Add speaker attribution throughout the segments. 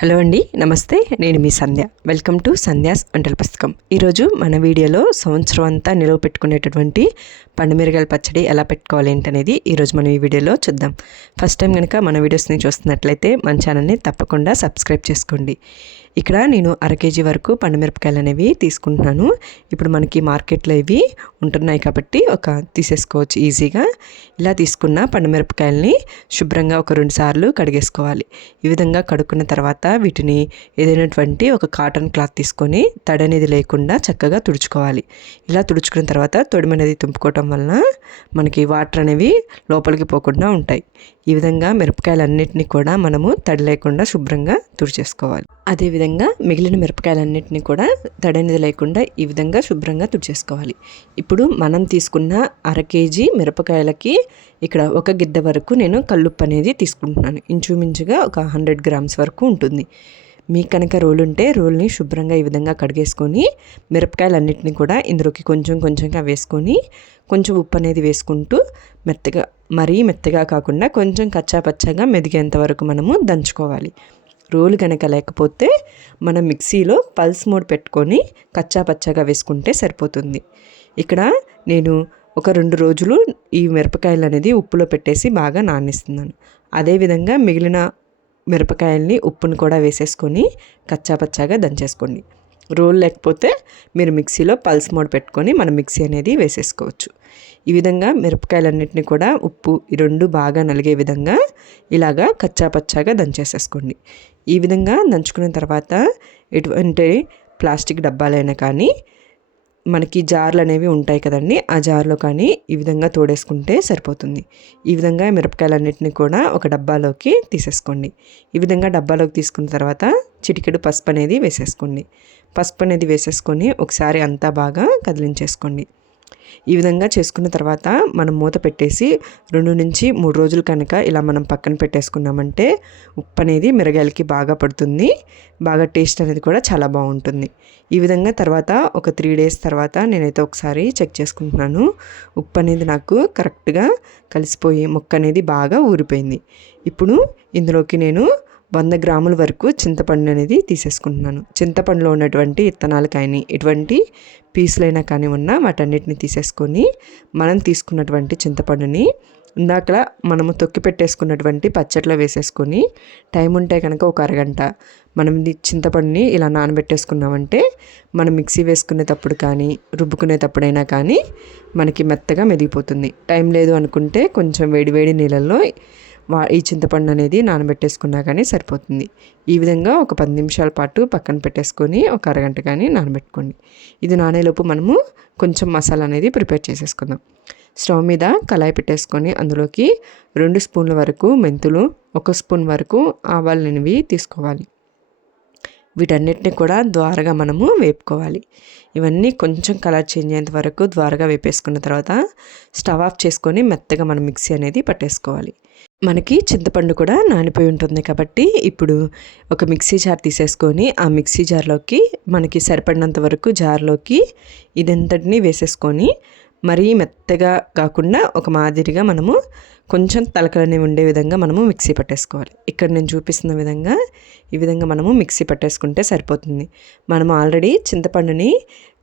Speaker 1: Hello అండి నమస్తే నేను మీ సంధ్య. వెల్కమ్ టు సంధ్యాస్ వంటల పుస్తకం. ఈరోజు మన వీడియోలో సంవత్సరం అంతా నిలువ పెట్టుకునేటటువంటి పండుమిరగాయల పచ్చడి ఎలా పెట్టుకోవాలి ఏంటనేది ఈరోజు మనం ఈ వీడియోలో చూద్దాం. ఫస్ట్ టైం కనుక మన వీడియోస్ని చూస్తున్నట్లయితే మన ఛానల్ని తప్పకుండా సబ్స్క్రైబ్ చేసుకోండి. ఇక్కడ నేను అర కేజీ వరకు పండుమిరపకాయలు అనేవి తీసుకుంటున్నాను. ఇప్పుడు మనకి మార్కెట్లో ఇవి ఉంటున్నాయి కాబట్టి ఒక తీసేసుకోవచ్చు ఈజీగా. ఇలా తీసుకున్న పండుమిరపకాయలని శుభ్రంగా ఒక రెండు సార్లు కడిగేసుకోవాలి. ఈ విధంగా కడుక్కున్న తర్వాత వీటిని ఏదైనటువంటి ఒక కాటన్ క్లాత్ తీసుకొని తడి అనేది లేకుండా చక్కగా తుడుచుకోవాలి. ఇలా తుడుచుకున్న తర్వాత తొడిమనేది తుంపుకోవటం వలన మనకి వాటర్ అనేవి లోపలికి పోకుండా ఉంటాయి. ఈ విధంగా మిరపకాయలన్నింటినీ కూడా మనము తడి లేకుండా శుభ్రంగా తుడిచేసుకోవాలి. అదేవిధంగా మిగిలిన మిరపకాయలన్నిటిని కూడా తడి అనేది లేకుండా ఈ విధంగా శుభ్రంగా తుడిచేసుకోవాలి. ఇప్పుడు మనం తీసుకున్న అర కేజీ మిరపకాయలకి ఇక్కడ ఒక గిద్ద వరకు నేను కల్లుప్పు అనేది తీసుకుంటున్నాను. ఇంచుమించుగా ఒక హండ్రెడ్ గ్రామ్స్ వరకు ఉంటుంది. మీకు కనుక రోల్ ఉంటే రోల్ని శుభ్రంగా ఈ విధంగా కడిగేసుకొని మిరపకాయలన్నింటినీ కూడా ఇందులోకి కొంచెం కొంచెంగా వేసుకొని కొంచెం ఉప్పు అనేది వేసుకుంటూ మెత్తగా మరీ మెత్తగా కాకుండా కొంచెం కచ్చా పచ్చగా మెదిగేంత వరకు మనము దంచుకోవాలి. రోలు కనుక లేకపోతే మనం మిక్సీలో పల్స్ మోడ్ పెట్టుకొని కచ్చా పచ్చగా వేసుకుంటే సరిపోతుంది. ఇక్కడ నేను ఒక రెండు రోజులు ఈ మిరపకాయలు అనేది ఉప్పులో పెట్టేసి బాగా నానిస్తున్నాను. అదేవిధంగా మిగిలిన మిరపకాయల్ని ఉప్పును కూడా వేసేసుకొని కచ్చాపచ్చాగా దంచేసుకోండి. రోల్ లేకపోతే మీరు మిక్సీలో పల్స్ మోడ్ పెట్టుకొని మన మిక్సీ అనేది వేసేసుకోవచ్చు. ఈ విధంగా మిరపకాయలన్నింటినీ కూడా ఉప్పు ఈ రెండు బాగా నలిగే విధంగా ఇలాగా కచ్చాపచ్చాగా దంచేసేసుకోండి. ఈ విధంగా దంచుకున్న తర్వాత ఎటువంటి ప్లాస్టిక్ డబ్బాలైనా కానీ మనకి జార్లు అనేవి ఉంటాయి కదండి. ఆ జార్లో కానీ ఈ విధంగా తోడేసుకుంటే సరిపోతుంది. ఈ విధంగా మిరపకాయలన్నింటినీ కూడా ఒక డబ్బాలోకి తీసేసుకోండి. ఈ విధంగా డబ్బాలోకి తీసుకున్న తర్వాత చిటికెడు పసుపు అనేది వేసేసుకోండి. పసుపు అనేది వేసేసుకొని ఒకసారి అంతా బాగా కదిలించేసుకోండి. ఈ విధంగా చేసుకున్న తర్వాత మనం మూత పెట్టేసి రెండు నుంచి మూడు రోజులు కనుక ఇలా మనం పక్కన పెట్టేసుకున్నామంటే ఉప్పు అనేది మిరగాయలకి బాగా పడుతుంది. బాగా టేస్ట్ అనేది కూడా చాలా బాగుంటుంది. ఈ విధంగా తర్వాత ఒక త్రీ డేస్ తర్వాత నేనైతే ఒకసారి చెక్ చేసుకుంటున్నాను. ఉప్పు అనేది నాకు కరెక్ట్గా కలిసిపోయి ముక్క అనేది బాగా ఊరిపోయింది. ఇప్పుడు ఇందులోకి నేను వంద గ్రాముల వరకు చింతపండు అనేది తీసేసుకుంటున్నాను. చింతపండులో ఉన్నటువంటి ఇత్తనాలు కానీ ఎటువంటి పీసులైనా కానీ ఉన్న వాటన్నిటిని తీసేసుకొని మనం తీసుకున్నటువంటి చింతపండుని ఇందాక మనము తొక్కి పెట్టేసుకున్నటువంటి పచ్చట్లో వేసేసుకొని టైం ఉంటే కనుక ఒక అరగంట మనం చింతపండుని ఇలా నానబెట్టేసుకున్నామంటే మనం మిక్సీ వేసుకునేటప్పుడు కానీ రుబ్బుకునేటప్పుడైనా కానీ మనకి మెత్తగా మెదిగిపోతుంది. టైం లేదు అనుకుంటే కొంచెం వేడి వేడి నీళ్ళల్లో ఈ చింతపండు అనేది నానబెట్టేసుకున్నా కానీ సరిపోతుంది. ఈ విధంగా ఒక పది నిమిషాల పాటు పక్కన పెట్టేసుకొని ఒక అరగంట కానీ నానబెట్టుకోండి. ఇది నానేలోపు మనము కొంచెం మసాలా అనేది ప్రిపేర్ చేసేసుకుందాం. స్టవ్ మీద కళాయి పెట్టేసుకొని అందులోకి రెండు స్పూన్ల వరకు మెంతులు ఒక స్పూన్ వరకు ఆవాలు అనేవి తీసుకోవాలి. వీటన్నిటిని కూడా ద్వారగా మనము వేపుకోవాలి. ఇవన్నీ కొంచెం కలర్ చేంజ్ అయ్యేంత వరకు ద్వారగా వేపేసుకున్న తర్వాత స్టవ్ ఆఫ్ చేసుకొని మెత్తగా మనం మిక్సీ అనేది పట్టేసుకోవాలి. మనకి చింతపండు కూడా నానిపోయి ఉంటుంది కాబట్టి ఇప్పుడు ఒక మిక్సీ జార్ తీసేసుకొని ఆ మిక్సీ జార్లోకి మనకి సరిపడినంత వరకు జార్లోకి ఇదంతటిని వేసేసుకొని మరీ మెత్తగా కాకుండా ఒక మాదిరిగా మనము కొంచెం తలకలనే ఉండే విధంగా మనము మిక్సీ పట్టేసుకోవాలి. ఇక్కడ నేను చూపిస్తున్న విధంగా ఈ విధంగా మనము మిక్సీ పట్టేసుకుంటే సరిపోతుంది. మనము ఆల్రెడీ చింతపండుని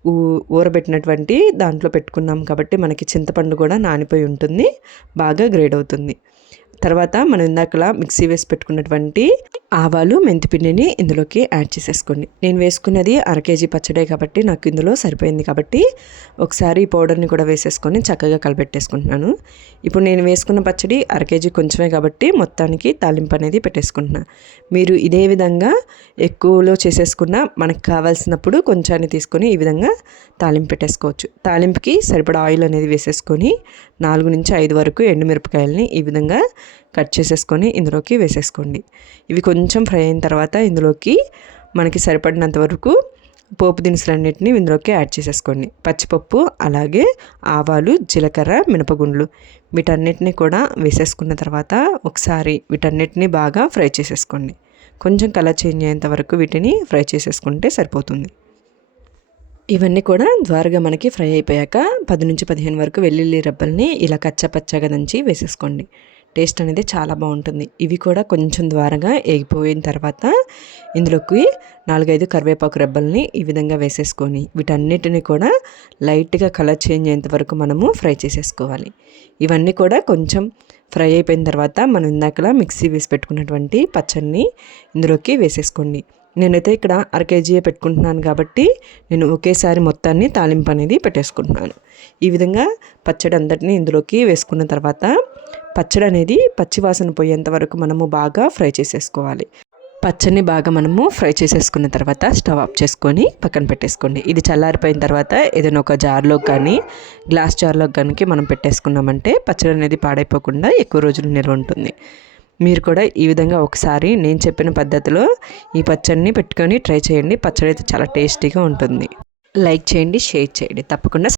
Speaker 1: ఊ ఊరబెట్టినటువంటి దాంట్లో పెట్టుకున్నాం కాబట్టి మనకి చింతపండు కూడా నానిపోయి ఉంటుంది బాగా గ్రేడ్ అవుతుంది. తర్వాత మనం ఇందాకలా మిక్సీ వేసి పెట్టుకున్నటువంటి ఆవాలు మెంతిపిండిని ఇందులోకి యాడ్ చేసేసుకోండి. నేను వేసుకున్నది అర కేజీ పచ్చడే కాబట్టి నాకు ఇందులో సరిపోయింది కాబట్టి ఒకసారి ఈ పౌడర్ని కూడా వేసేసుకొని చక్కగా కలిపెట్టేసుకుంటున్నాను ఇప్పుడు నేను వేసుకున్న పచ్చడి అర కేజీ కొంచెమే కాబట్టి మొత్తానికి తాలింపు అనేది పెట్టేసుకుంటున్నాను మీరు ఇదే విధంగా ఎక్కువలో చేసేసుకున్న మనకు కావాల్సినప్పుడు కొంచాన్ని తీసుకొని ఈ విధంగా తాలింపు పెట్టేసుకోవచ్చు. తాలింపుకి సరిపడా ఆయిల్ అనేది వేసేసుకొని నాలుగు నుంచి ఐదు వరకు ఎండుమిరపకాయలని ఈ విధంగా కట్ చేసేసుకొని ఇందులోకి వేసేసుకోండి. ఇవి కొంచెం ఫ్రై అయిన తర్వాత ఇందులోకి మనకి సరిపడినంత వరకు పోపు దినుసులన్నింటినీ ఇందులోకి యాడ్ చేసేసుకోండి. పచ్చిపప్పు అలాగే ఆవాలు జీలకర్ర మినపగుండ్లు వీటన్నిటిని కూడా వేసేసుకున్న తర్వాత ఒకసారి వీటన్నిటిని బాగా ఫ్రై చేసేసుకోండి. కొంచెం కలర్ చేంజ్ అయ్యేంత వరకు వీటిని ఫ్రై చేసేసుకుంటే సరిపోతుంది. ఇవన్నీ కూడా ద్వారగా మనకి ఫ్రై అయిపోయాక పది నుంచి పదిహేను వరకు వెల్లుల్లి రబ్బల్ని ఇలా కచ్చపచ్చగా దంచి వేసేసుకోండి. టేస్ట్ అనేది చాలా బాగుంటుంది. ఇవి కూడా కొంచెం ద్వారగా ఎగిపోయిన తర్వాత ఇందులోకి నాలుగైదు కరివేపాకు రెబ్బల్ని ఈ విధంగా వేసేసుకొని వీటన్నిటిని కూడా లైట్గా కలర్ చేంజ్ అయ్యేంత వరకు మనము ఫ్రై చేసేసుకోవాలి. ఇవన్నీ కూడా కొంచెం ఫ్రై అయిపోయిన తర్వాత మనం ఇందాకలా మిక్సీ వేసి పెట్టుకున్నటువంటి పచ్చడిని ఇందులోకి వేసేసుకోండి. నేనైతే ఇక్కడ అర కేజీయే పెట్టుకుంటున్నాను కాబట్టి నేను ఒకేసారి మొత్తాన్ని తాలింపు అనేది పెట్టేసుకుంటున్నాను. ఈ విధంగా పచ్చడి అంతటిని ఇందులోకి వేసుకున్న తర్వాత పచ్చడి అనేది పచ్చివాసన పోయేంత వరకు మనము బాగా ఫ్రై చేసేసుకోవాలి. పచ్చడిని బాగా మనము ఫ్రై చేసేసుకున్న తర్వాత స్టవ్ ఆఫ్ చేసుకొని పక్కన పెట్టేసుకోండి. ఇది చల్లారిపోయిన తర్వాత ఏదైనా ఒక జార్లో కానీ గ్లాస్ జార్లో కానీ మనం పెట్టేసుకున్నామంటే పచ్చడి అనేది పాడైపోకుండా ఎక్కువ రోజులు నిల్వ ఉంటుంది. మీరు కూడా ఈ విధంగా ఒకసారి నేను చెప్పిన పద్ధతిలో ఈ పచ్చడిని పెట్టుకొని ట్రై చేయండి. పచ్చడి అయితే చాలా టేస్టీగా ఉంటుంది. లైక్ చేయండి షేర్ చేయండి. తప్పకుండా